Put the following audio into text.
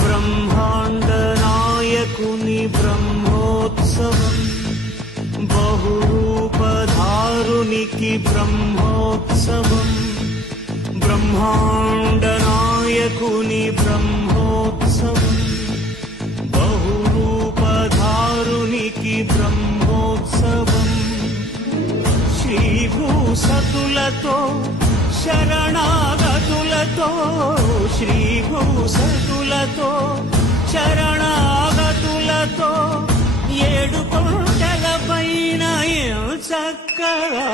ब्रह्मांड नायकुनि ब्रह्मोत्सवम् बहुरूपधारुनिकी ब्रह्मोत्सवम् ब्रह्मांड नायकुनि ब्रह्मोत्सवम् बहुरूपधारुनिकी ब्रह्मोत्सवम् श्रीभूसतुलतो शरणागतुलतो श्रीभूसतुलतो शरणागतुलतो ఏడు కొండల పైన చక్కగా